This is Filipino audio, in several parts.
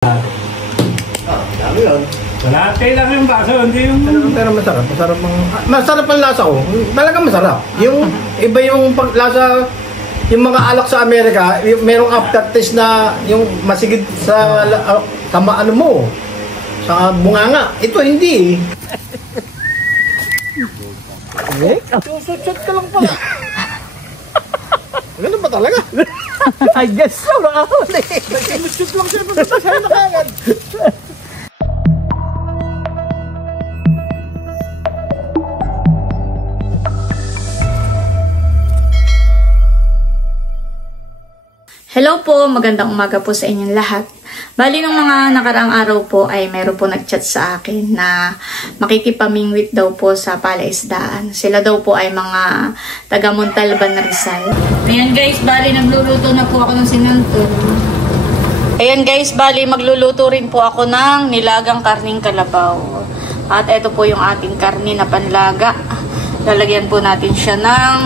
Dami yun. Kalate lang yung baso, hindi yung... Pero masarap. Masarap ang lasa ko. Talagang masarap. Yung iba yung lasa, yung mga alak sa Amerika, merong aftertaste na yung masigid sa ano mo, sa bunganga. Ito hindi. Susut ka lang pala. Ganun ba talaga? I guess so, nakahuli. Nag-shoot lang siya, sa'yo na kagad. Hello po, magandang umaga po sa inyong lahat. Bali nung mga nakaraang araw po ay meron po nag-chat sa akin na makikipamingwit daw po sa palaisdaan. Sila daw po ay mga taga Montalban, Rizal. Ayan guys, bali nagluluto na po ako ng sinantol. Ayan guys, bali magluluto rin po ako ng nilagang karning kalabaw. At ito po yung ating karni na panlaga. Lalagyan po natin siya ng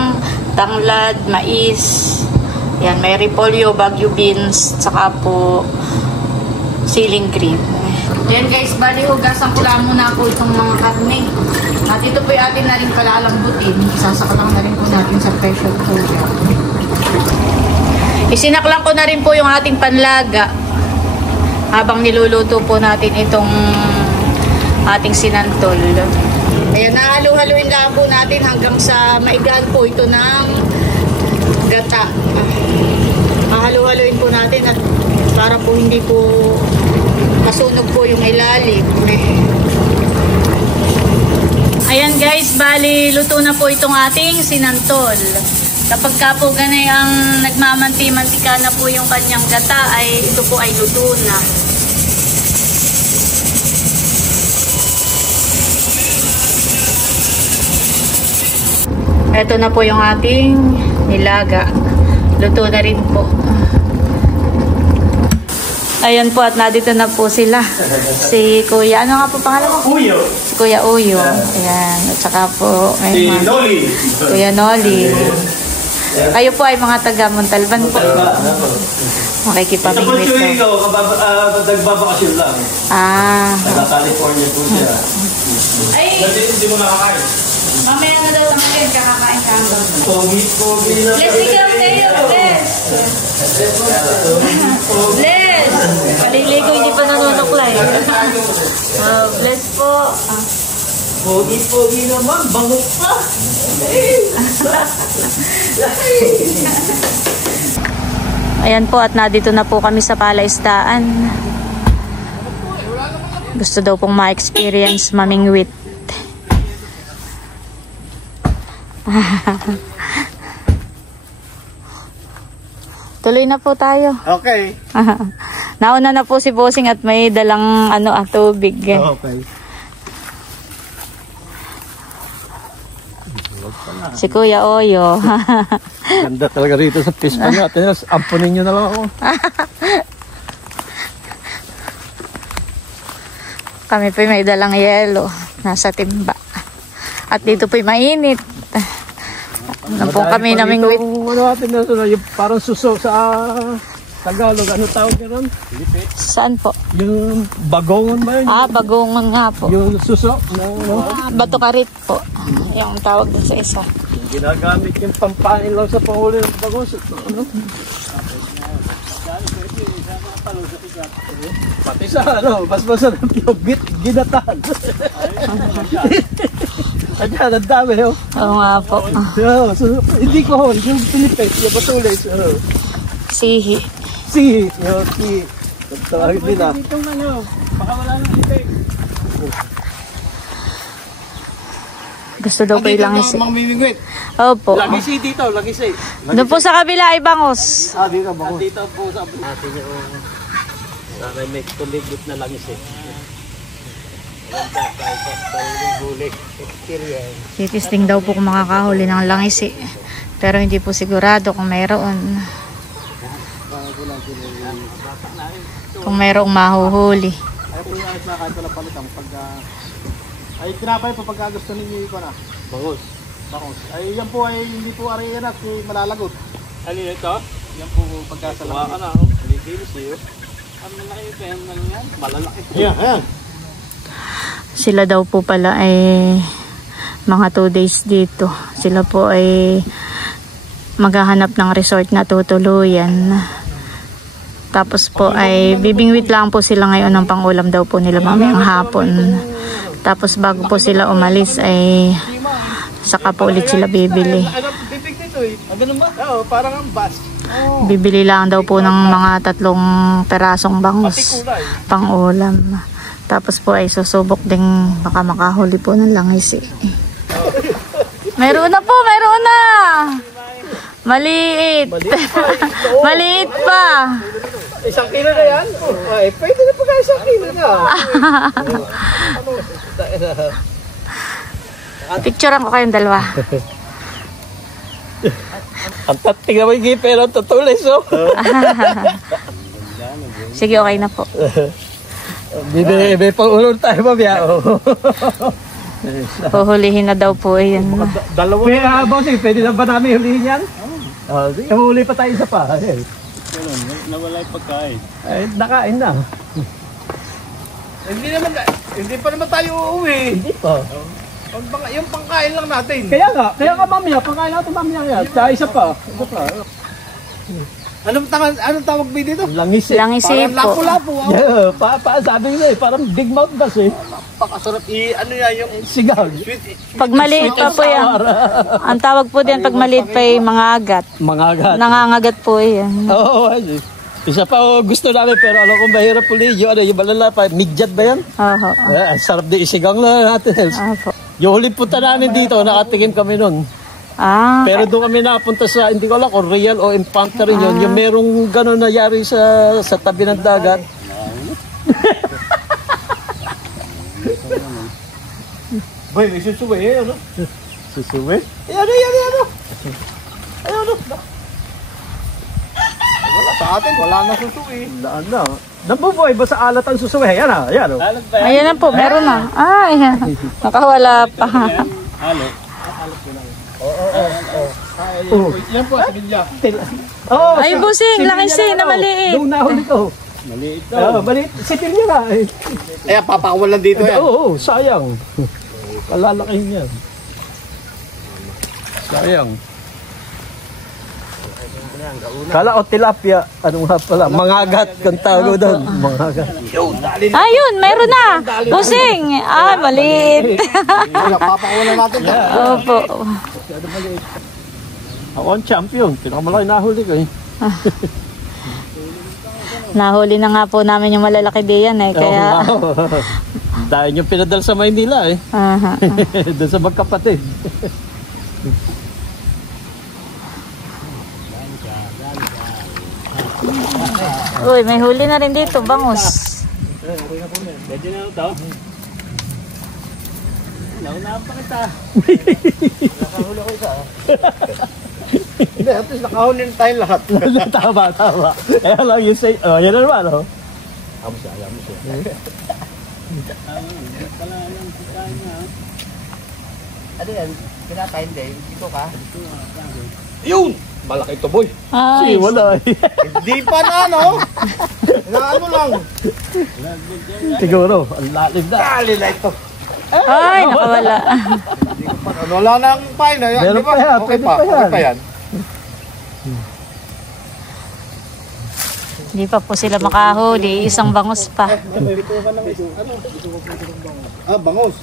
tanglad, mais. Yan, may repolyo, bagyo beans, saka po ceiling cream. Yan guys, bali hugasan ko lang muna po itong mga karne. At ito po yung atin na rin palalambutin. Isasakalang na rin po natin sa pressure cooker. Isinaklang ko na rin po yung ating panlaga habang niluluto po natin itong ating sinantol. Ayan, nahalo-haluin lang po natin hanggang sa maigaan po ito ng gata. Halo-haluin po natin at para po hindi po masunog po yung ilalim. Ayan guys, bali luto na po itong ating sinantol. Kapag ka po ganay ang nagmamanti-mantika na po yung kanyang gata, ay ito po ay luto na. Ito na po yung ating nilaga. Luto na rin po. Ayan po at nandito na po sila. Si Kuya, ano nga po pangalan mo? Uyo. Si Kuya Uyo. Ayan. At saka po, Si Noli. Kuya Noli. Kayo po ay mga taga Montalban po. Makikipamingwit Ito po po. ikaw, nagbabakasyon lang. Taga California po siya. Ay! Hindi mo nakakain. Mamaya na daw ngayon, kakakain ka hanggang. Pogi na. Bless ikaw, Leo. Bless. Bless. Paliligo, hindi pa nanunuklay. Bless po. Pogi naman, bangok pa. Ayan po at nandito na po kami sa palaisdaan. Gusto daw pong ma-experience mamingwit. Tuloy na po tayo. Okay. Nauna na po si Bossing at may dalang tubig. Okay. Si Kuya Oyo. Ganda talaga rito sa pista niya. Ampunin nyo na lang ako. Kami po may dalang yelo. Nasa timba. At dito po mainit. Ano po kami namingwit. Ano natin na yung parang suso sa Tagalog. Ano tawag nyo ron? Saan po? Yung bagongon ba yun? Bagongon nga po. Yung suso. Bato karit po. Yung tawag din sa isa. Yung ginagamit yung pampain lang sa panghuli ng bagos. Ano? Pati sa mas masarap yung ginatan. Ayan, ang dami yun. Oo nga po. Hindi ko yung Pilipet, yung batulis. Sihi. Sihi. Yung sihi. Tawagin din ah. Baka wala nang itik. Gusto daw po ilang isi. Mamimingwit. Opo. Lagi si dito, lagi si. Doon po sa kabila ay bangos. Dito ba? Dito po sa natin yung sana may tulibot na lagi si. Titisting daw po kung makakahuli ng langis pero hindi po sigurado kung mayroon. Kung mayroong mahuhuli. Ay po yung ayos na kahit wala palitang pagka... Ay tinapay po pagka gusto ninyo ko na. Bangos. Bakos. Ay yan po ay hindi po ariyan at malalagot. Alin ito? Yan po pagka sa Tuwa ka langis. na ako. Niligilis iyo. Ayan. Sila daw po pala ay mga 2 days dito. Sila po ay maghahanap ng resort na tutuluyan. Tapos po ay bibingwit lang po sila ngayon ng pangulam daw po nila mamayang hapon. Tapos bago po sila umalis ay saka po ulit sila bibili. Ganun ba? Oo, parang ang bus. Bibili lang daw po ng mga 3 perasong bangus pangulam. Tapos po ay susubok ding baka makahuli po ng langis eh. Mayroon na po, mayroon na! Maliit! Maliit pa! 1 kilo na yan? Ay, pwede na pagka 1 kilo na. Picturean ko kayong dalawa. Ang tingnan mo yung pero tutulis, oh. Sige, okay na po. May pang-ulong tayo, mamaya, oh. Huhulihin na daw po yan. Dalawa. Kaya, bossing, pwede na ba namin hulihin yan? Huli pa tayo isa pa. Nawala yung pagkain. Ay, nakain na. Hindi pa naman tayo uuwi. Hindi pa. Yung pangkain lang natin. Kaya nga mamaya, pagkain natin mamaya yan. Tsaka isa pa. Anong tawag ba dito? Langis eh. Langis eh po. Lapu-lapu. Yeah, sabi nila eh, parang big mouth bass eh. Pakasarap ano yan yung Sigaw. Pag maliit pa po yan. Ang tawag po din pag maliit pa yung mga agat. Mga agat. Nangangagat po yan. Oo, isa pa gusto namin pero alam kong mahirap ulit. Yung malala pa, migjat ba yan? Oho. Ang sarap din isigang na natin. Opo. Yung huli punta namin dito, nakatingin kami nun. Ah. Pero doon kami napunta sa, hindi ko alam kung real o impanta rin yun. Yung merong gano'n nangyari sa tabi ng dagat. Boy, may susuwi eh, ano? Susuwi? Ano? Wala sa atin, wala na susuwi. Ano? Nabubuhay ba sa alat ang susuwi? Yan ah, yan o. Ayan na po, meron na. Ah, ayan. Nakawala pa. Halo. Yan po, similya. Oh, Ay, busing, langis eh, na maliit. Doon nahuli ko. Maliit daw. Maliit. Sitil niya na. Ayan, papakawalan dito yan. Oo, sayang. Kalalaking yan. Sayang. Kala o tilapia, ano nga pala, mangagat kang tawag doon. Mangagat. Ayun, mayroon na. Busing. Ah, maliit. Papakawalan natin. Opo. Ako ang champion, pinakamalaki nahuli ko eh. Nahuli na nga po namin yung malalaki diyan eh. Kaya, Dahil yung pinadal sa Maynila eh. aha. Doon sa magkapatid. Uy, may huli na rin dito, bangus. Pwede na daw. Naunahan pa kita. Nakahuli ko isa. Hindi, at least nakahuli na tayo lahat. Tama. Kaya lang yung say, oh, yan na naman oh. Ano yan? Pinatayin din. Dito ka? Yun! Malaki to, boy. Ay, Wala eh. Hindi pa na, no? Ano lang. Siguro, ang lalim na. Dali na ito. ay, nakawala. Wala na ang pain. Meron pa yan, Okay pwede pa. pa yan. Okay pa yan. Hindi pa po sila makahuli. Isang bangus pa. Ah, bangus.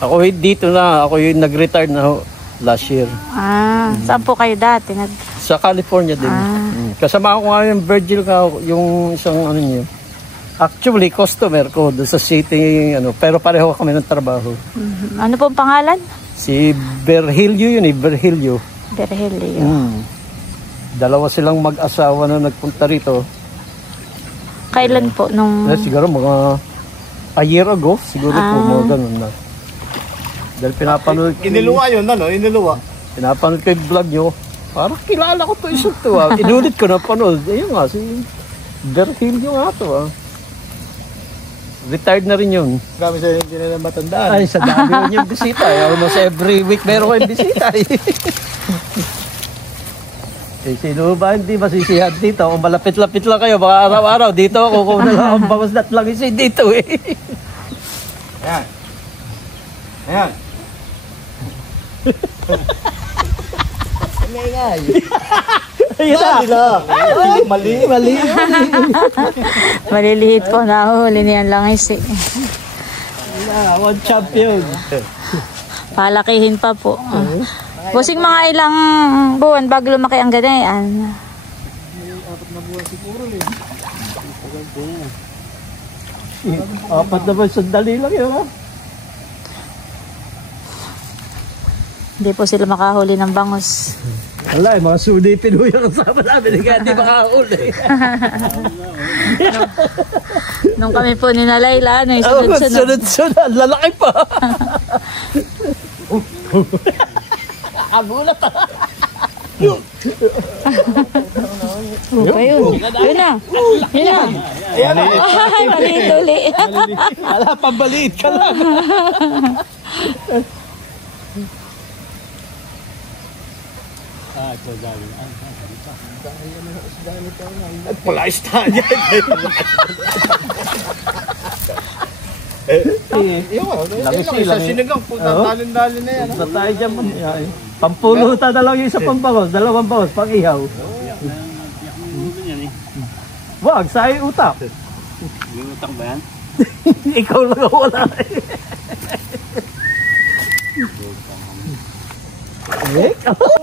Ako dito na, ako yung nag-retire na ho, last year. Ah, saan po kayo dati? Sa California din. Kasama ko nga yung Virgil ka, yung isang ano niyo. Actually, customer ko doon sa city, ano, pero pareho kami ng trabaho. Ano pong pangalan? Si Berhilio yun eh, Berhilio. Berhelio. Dalawa silang mag-asawa na nagpunta rito. Kailan po? Nung... Siguro mga a year ago, siguro po mga ganun na. Dahil pinapanood ko, Iniluwa yun, ano? Iniluwa. pinapanood ko yung vlog nyo. Parang kilala ko to isang to ah. Inulit ko na panood. Ayun nga, si Berhilio nga to ah. Retired na rin yun. Kami sa hindi na matandaan. Ay, sa dami rin yung bisita. Almost every week meron ko yung bisita. Eh, sino ba hindi masisihan dito? Kung malapit-lapit lang kayo, baka araw-araw dito ako kung na lang ang bangos na lang isi dito eh. Ayan. Ayan. Ayun na. Mali. Maliliit po na huli niyan lang isi. One champion. Palakihin pa po. Bossing, mga ilang buwan bago lumaki ang ganayan? 4 na buwan siguro eh. Apat na ba sandali lang yun ha? Hindi po sila makahuli ng bangos. Wala, mga sulipin ho yung kasama namin. Hindi makahuli. Nung kami po ni Nalayla, ano yung sunod-sunod. Sunod-sunod. Lalaki pa. Abulat ha. Ayun. Yun na. Yun na. Ay, maliit uli. Wala, pambaliit ka lang. Nagpalayas tayo dyan. Sa sinigang, dalin-dalin na yan. Sa tayo dyan. Pampulutan na lang yung isa pang bangos. 2 bangos, pang ihaw. Wag, sa utak. Yung utak ba yan? Ikaw lang wala.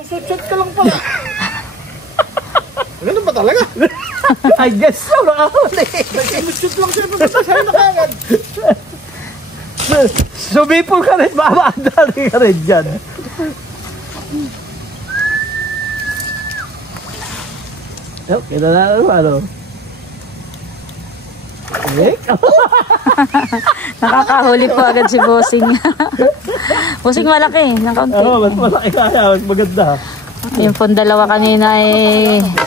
Shoot ka lang pala. Ganun ba talaga? I guess so, nakahuli. Shoot lang siya, basta sa'yo na kagad. Sumipol ka rin, mamadali ka rin dyan. Okay na ano. Nakakahuli po agad si Bossing. Bossing malaki, ng kaunti. Oo, mas malaki kaya, mas maganda. Yung pong dalawa kanina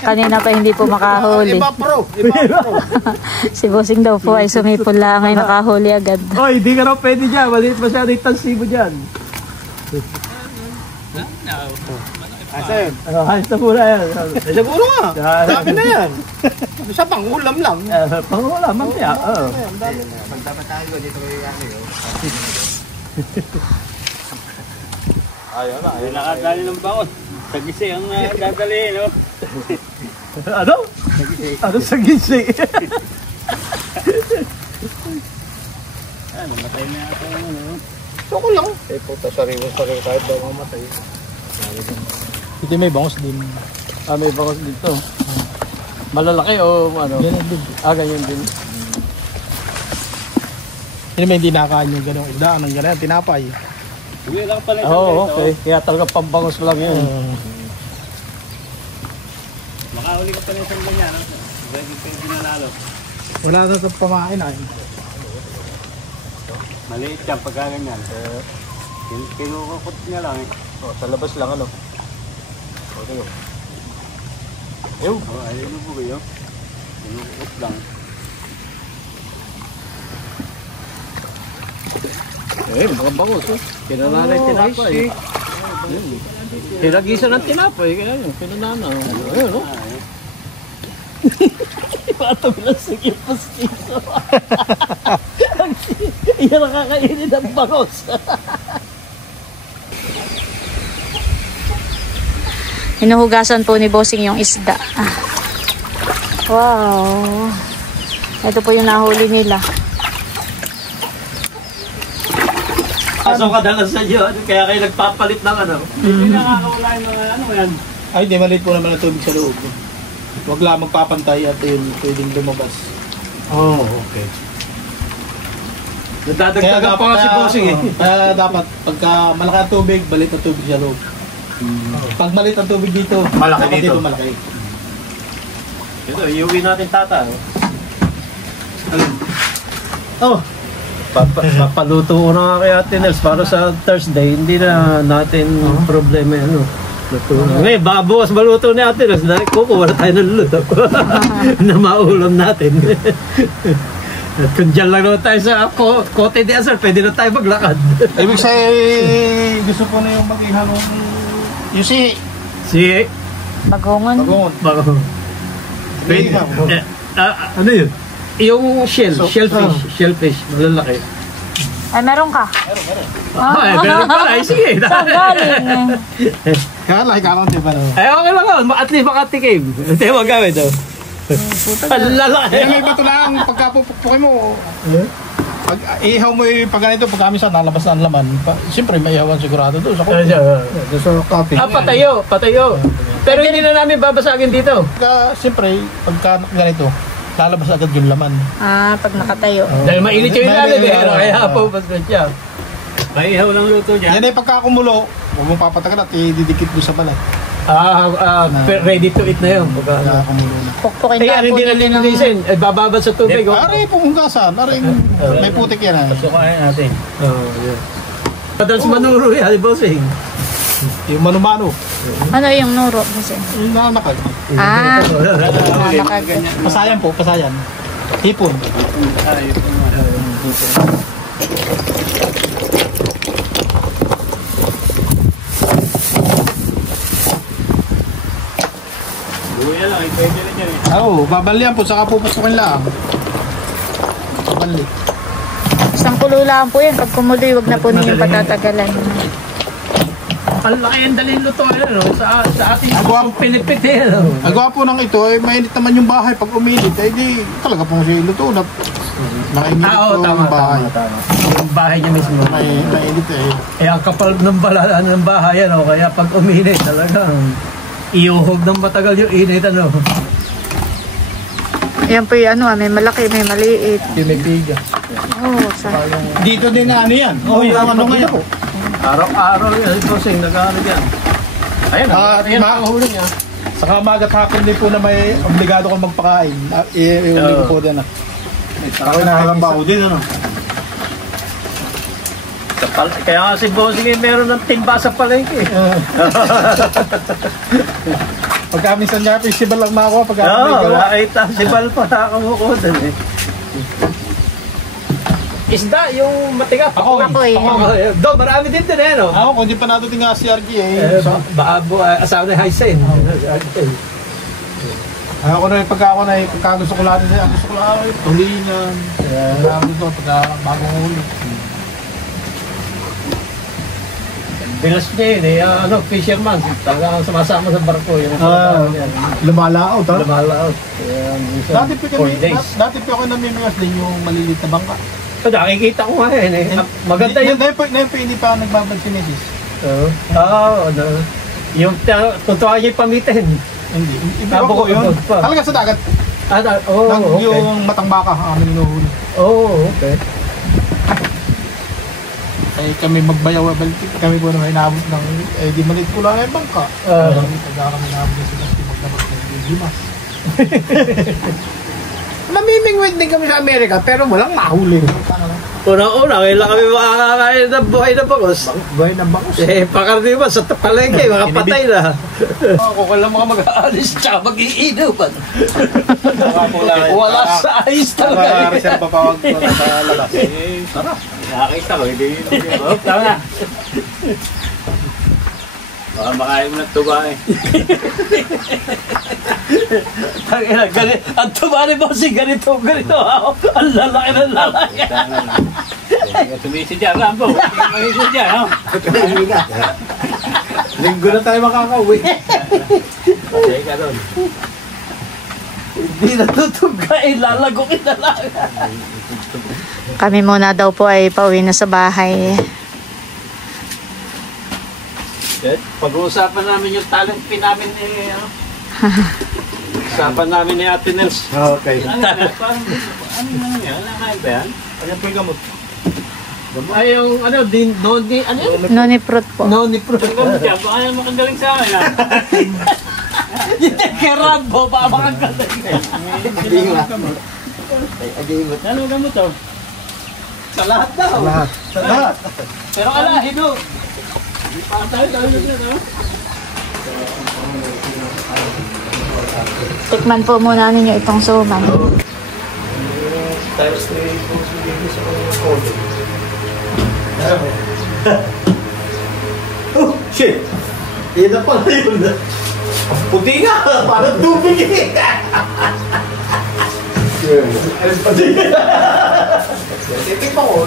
kanina pa hindi po makahuli. Iba pro. Si Bossing daw po ay sumipol lang ay nakahuli agad. Oy, hindi ka raw pwede dyan. Maliit masyado yung tansibo dyan. Asa yun? Ayos na muna yan. Siguro nga. Dami na yan. Sa pangulam lang. Pangula, mamaya. Dami na. Dapat tayo dito kayo yan. Ayaw na. Yung nakadali ng bangon. Sa gisi ang dadali, no? Ano? Ano sa gisi? Mamatay na ako. Ako lang. Eh puta, sariwa-sariwa kahit daw mamatay. Ito may bangos din. Ah, may bangos dito. Malalaki o ano? Ganyan din. Ganyan din. Hindi may hindi nakain yung gano'ng isda. Anong gano'n? Tinapay. Uwi lang pala isang Oo, ganito. okay. Kaya talaga pambangos lang yun. Makahuli ka pala isang ganyan, no? Pwede nanalo. Wala na itong pamain ay. Maliit yan pagka ganyan. Kinukukot niya lang eh. Sa labas lang ano. Okay. Ayun mo po kayo. Kinukukot lang. Mga bangos eh. Kinananay tinapay. Pinag-isa ng tinapay. Kaya yun, pinanana. Ayun, no? Patong lang sige pastiso. Iyan nakakainin ng bangos. Hinuhugasan po ni Bossing yung isda. Wow. Ito po yung nahuli nila. Kaso kadalas sa inyo, kaya kayo nagpapalit ng ano. Hindi nakakawala yung mga ano yan. Ay, hindi maliit po naman ang tubig sa loob. Huwag lang magpapantay at yun pwedeng lumabas. Oh, okay. Nadadagdagan pa nga si Bossing eh. Kaya dapat pagka malaki ang tubig, balit ang tubig sa loob. Pag malit ang tubig dito, Malaki dapat dito. malaki. Ito, iuwi natin tata. Oh, Papaluto ko na nga kay Ate Nels para sa Thursday, hindi na natin problema yan. Luto na. Ngayon, baka bukas maluto ni Ate Nels, kukuha na tayo ng luto na maulam natin. At kung dyan lang naman tayo sa Cote de Azar, pwede na tayo maglakad. ibig sabihin, gusto po na yung mag-ihalo yung si Bagongon. Bagongon. Ano yun? Yung shellfish, malalaki. Ay, meron ka? Meron pala. Ay, sige. Saan galing? Kaya laki ka lang, diba? Ay, okay lang ako. At least makatikim. Hindi mo gawin to. Lalaki. May bato lang, pagkapupukpukin mo. Pag ihaw mo yung pag ganito, pag kami sa nalabas na ang laman, siyempre may ihawan sigurado doon sa coffee. Doon sa coffee. Patayo. Pero hindi na namin babasagin dito. Siyempre, pagka ganito, lalabas agad yung laman. Pag nakatayo. Dahil mainit yung ilalim eh. Kaya po, basta siya. May ihaw lang luto dyan. Yan ay pagkakumulo, huwag mong papatagal at ididikit doon sa balat. Ready to eat na yun. Pagkakumulo na. Pukpukin Kaya na po hindi nalilinisin. Bababad sa tubig. Aray, pumungasan. Aray, may putik yan. Pasukain natin. Madalas manuro yan, bossing. Yung mano-mano. Ano yung nuro kasi? Yung nanakag. Nakakag. Pasayan po, pasayan. Hipon. Luya lang, pwede rin yan eh. Oo, babalian po, saka pupusukin lang. Babalik. Isang kulo lang po yan. Pag kumuloy, wag na po ninyong patatagalan. Ang laki ang dalhin luto sa ating Agwang pinipit eh. Ang gwapo ng ito, mainit naman yung bahay. Pag uminit, di talaga pong siya iluto. Nakainit po ang bahay. Yung bahay niya mismo. Mainit eh. Ang kapal ng balaan ng bahay, kaya pag uminit talagang iuhog ng matagal yung init, Yan po yung may malaki, may maliit. Yung may piga. Dito din na yan. Yung ano ngayon. Araw-araw yan, bossing, nag-aaral yan. Ayan, nakahuli niya. Saka magat hapon din po na may obligado kong magpakain. Iuli ko po din. Ako nakakambao din, Kaya nga si bossing meron ng timba sa palengke. Pagka minsan nga, festival lang na ako. Pagka may gawa. Festival pa nakamukudan eh. Isda, yung matigas. Ako eh. Do, marami din eh, Ako, kung di pa natin nga si RG asawa na Hysen. Ako na pagka gusto ko lang gusto ko lang tulingan. Marami ito pagka bagong ulo. Bilas niya yun eh, fisherman. Talagang sumasama sa barko yun. Lumalaot, ha? Lumalaot. Dati po ako namimiwas din yung maliliit na bangka. Nakikita ko nga yun eh. Maganda yun. Ngayon po hindi pa nagbabag si Mrs. Yung totoo niya yung pamitin. Hindi. Iba ko yun. Talaga sa dagat. Okay. Yung matang baka amin inuhuli. Okay. Ay kami magbayaw, kami po naman inabot ng, di maliit ko lang yung bangka. Pagka kami inabot na sila, maglabas ng Dimas. Namimingwit din kami sa Amerika, pero walang mahuli. Una-una, kailan kami makakakain ng buhay na bangos. Buhay na bangos? Pakarniwan sa palengke, makapatay na. Ako ka lang mga mag-aalis, tsaka mag-iinuman. Wala sa ayos talaga. Reserva pa wag ko sa labas. Sarap. Nakakita ko, hindi. Tama na. Baka makain mo ng tuba eh. Ang tuba ni Bossing, ganito. Ang lalaki ng lalaki. Tumisid dyan, Rambo. Tumisid dyan, ha? Linggo na tayo makakauwi. Patay ka doon. Hindi natutuga, lalagungin na lang. Kami muna daw po ay pauwi na sa bahay. Pag-uusapan namin yung talent pin namin usapan namin ni Ate Nels. Okay. Ano yan? Ano yan? Ano ba yan? Ano po yung gamot? Ay, yung Noni fruit po. Noni fruit. Ang gamot yan, baka yan makagaling sa akin, ha? Kay Rambo, baka makagaling. Ano gamot to? Sa lahat daw. Sa lahat. Pero alahin no. Tayo na. Tikman po muna ninyo itong suman. Times 3 po sa order. Oh, shit! Ida pala yun. Puti nga, parang tubig eh. Titikman ko.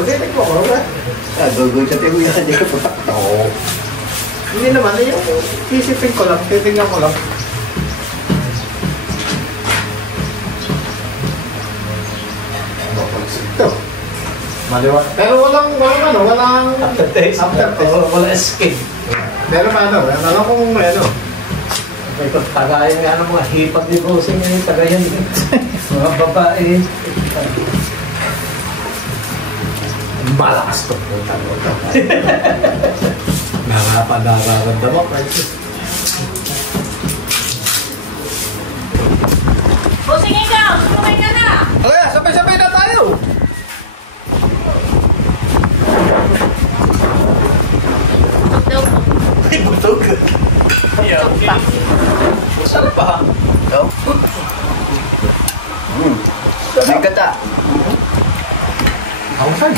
Gugulat mo yan. Oo. Hindi naman, yung isipin ko lang, titignan ko lang. Ito. Maliwa. Pero walang Aftertaste. Wala escape. Pero paano, alam ko kung may ano. May pagtagayan nga ng mga hipag ni Bossing yung tagayan din. Mga babae. Malakas to. Nararamdaman ko. Bossing ikaw, sumay ka na! Okay, sabay-sabay na tayo. Daw po. Ay, butog. Butog pa. Sarap pa ha? Ito? May kata. Ako saan?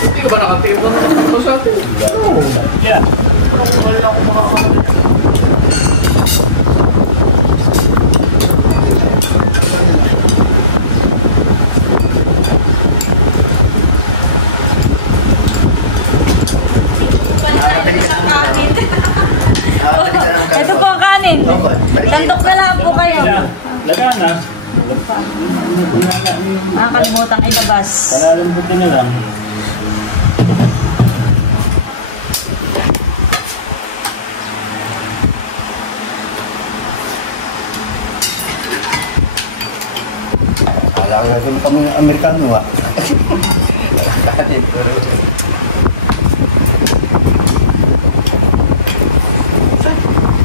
Hindi ko ba nakatimpo na sa atin? Oo. Yeah. Wala ako makakalaman. Ito po ang kanin. Tandok na lang po kayo. Laga na. Nakakalimutan ilabas. Palalambutin na lang. Kala ko na kami Amerikano ah.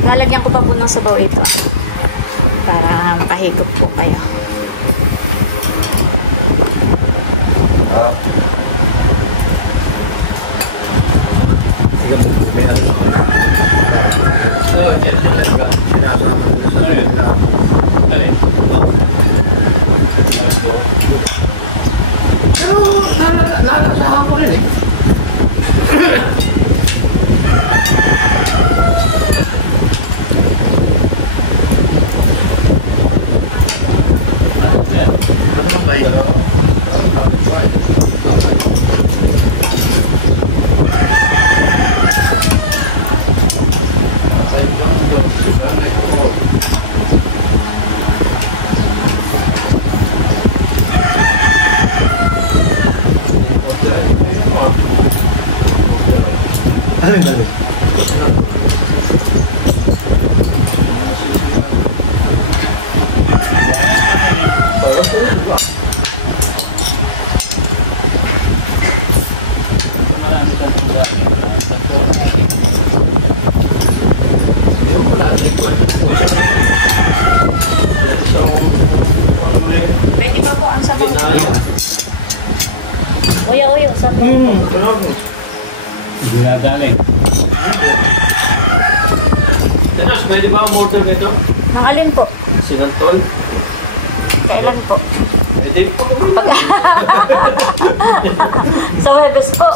Lalagyan ko pa po ng sabaw ito. Para makahigop po kayo. Pero nalasahan ko rin eh. Pwede pa po ang sabaw. Uyo, sabaw. Hindi na galing. Tenos, pwede ba ang order nito? Nang alin po? Sinantol? Kailan po? Pwede po. Sa Webes po.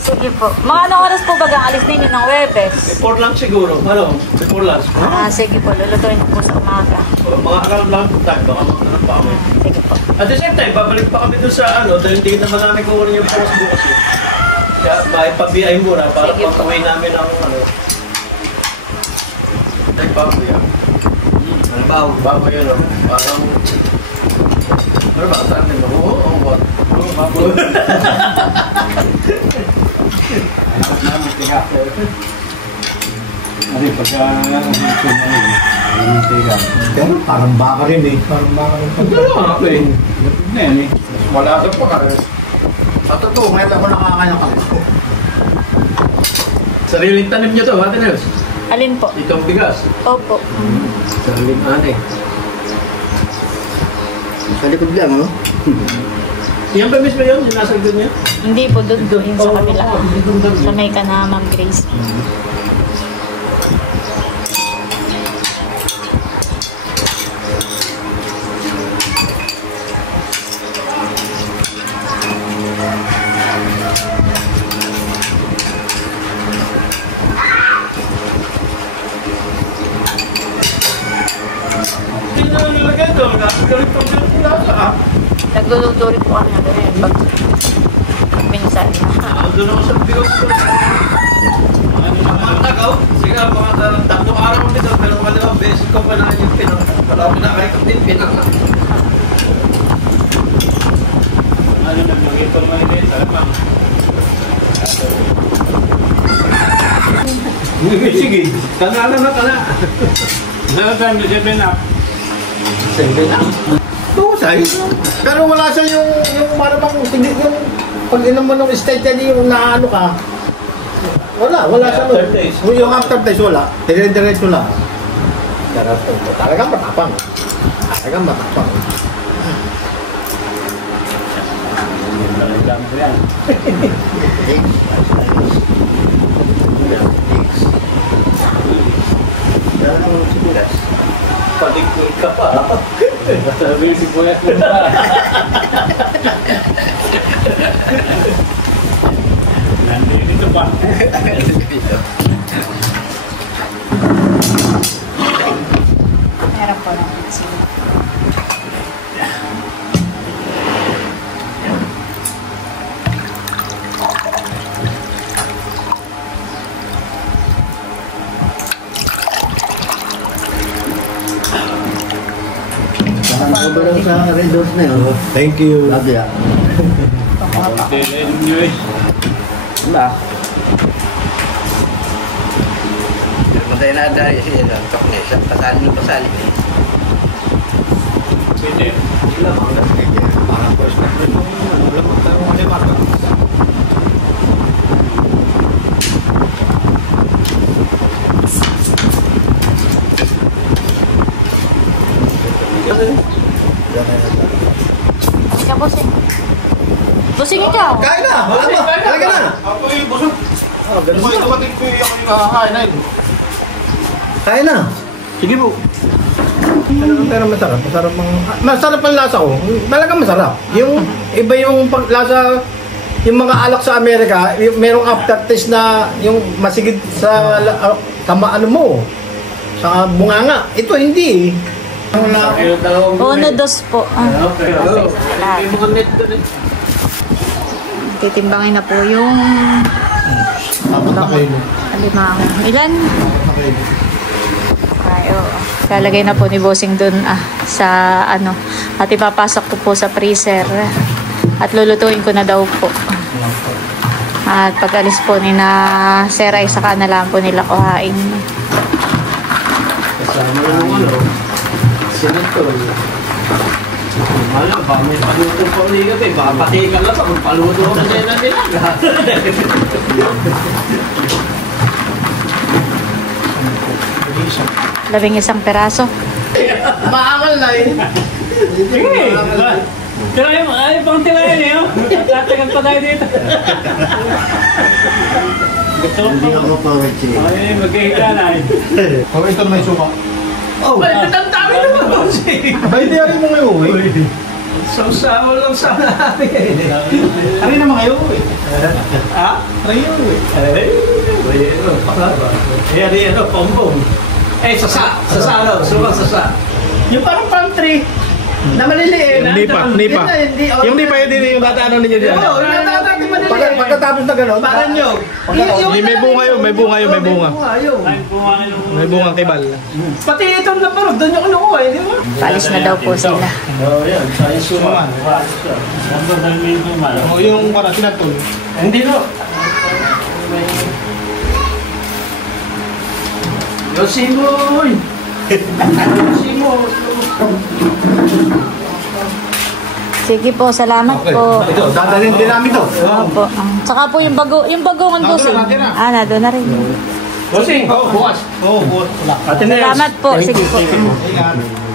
Sige po. Mga anong oras po bagang alis ninyo ng Webes? Before lunch siguro. Ano? Before lunch. Sige po. Lulutuin ko po sa umaga. Mga around lang time. Baka magtanong pa kami. Sige po. At the same time, babalik pa kami dun sa ano, dahil hindi naman namin kukunin yung post bukas yun. Kaya may pa-BI muna para Sige po. pag-uwi namin ang ano. Like bago yan. Ano ba? Bago yun, no? Parang... Ano ba? Saan din? Oo, what? Oo, bago. Ayos namin, tiga. Ano, pagka... Pero parang baka rin eh. Parang baka rin. Hindi yan eh. Wala sa pa ka. Sa totoo, ngayon ako nakakaya ka. Sariling tanim niyo to, Ate Nels. Alin po? Itong bigas. Opo. Sariling ate. Sa likod lang, ano? Yan ba mismo yun? Yung nasa likod niya? Hindi po, doon sa kabila. Sa may ka na, Ma'am Grace. Hindi na nalagay doon. Galit pang galit nila ah. Nagluluto rin po kami na ganyan pag minsan. Ando na ako sa bigas ko. Mga tagaw. Sige, mga tatlong araw ko dito. Pero malimang beses ko pa na yung pinang. Wala pinakaikat din pinang. Ano na, mag-ipon mo hindi. Salamang. Sige, kana na kana. Nalatam na 7 up. 7 up? Tusay. Pero wala siya yung marabang hindi yung pag inom mo ng steady yung naano ka. Wala siya After taste. Yung after taste wala. Dire-diretso lang. Talagang matapang. Talagang matapang. Alam ko yan. Patigpul ka pa. Sabi si Kuya ko pa. Nandito pa. Meron po naman sila. Parang sa Red Doors na yun. Thank you. Love ya. Hotel nyo eh. Ba? Matay na ada siya lang tokne sa pasali ng pasali. Pwede. Parang first na rin. Wala mo tayo mga limata. Ikaw, Busing. Busing ikaw. Kain na! Wala mo! Kain ka na! Ako yung busog. Oh, ganun May ba? kapatid ko yung nakakain na yun. Kain na! Sige po. Pero masarap. Masarap ang lasa ko. Talagang masarap. Yung iba yung lasa, yung mga alak sa Amerika, merong aftertaste na yung masigid sa ano mo. Sa bunganga. Ito hindi. Wala. Uno, dos po. Okay. May mga net doon eh. Titimbangin na po yung Apat na kayo. alimango. Ilan? Ay, oo. Lalagay na po ni Bossing dun sa ano. At ipapasok ko po sa freezer. At lulutuin ko na daw po. At pag alis po ni na Sir ay saka na lang po nila kuhain. Kasama yung ano. Senator. Wala ba? May paluto pa ulit eh. Baka pati ka lang pa. Kung paluto ka na nila. Isang peraso. Maangal na eh. Sige. Tirahin mo. Ay, pang tirahin eh. Tatagal pa tayo dito. Gusto ko Hindi ako mapawag siya. ay, magkikita na eh. Oh, ito na may suka. Oh! Ay, ang dami naman kasi. Abay, di rin mo ngayon eh. Saw-saw lang sana natin. Ari naman kayo eh. Ha? Ari yun eh. Ay, ano, pakaba. Eh, ano, pombong. Eh, sasa. Sasa, ano, sumang sasa. Yung parang pantry. Na maliliit. Nipa. Yung nipa yun din yung tataanan ninyo dyan. Oo, natatati maliliit. Pagkatapos na gano'n, Parang nyo. May bunga yun, may bunga yun, may bunga. Ay, bumahan nung... May bunga kibal. Pati itong naparog, doon yung kinukuha, hindi mo? Palis na daw po sila. Oo, yan. Sa'yo suman. Yan ba dahil may suman? O yung para sinatol. Hindi no. Yosimoy! Yosimoy! Sige po, salamat Okay. po. Ito, dadalhin din namin to. Opo. Saka po yung bagongan po Nandun na, nandun na. nandun na rin. Bossing, bukas. Oo, bukas. Ate Nels. Salamat po. Thank Sige you, po. thank you. Ingat.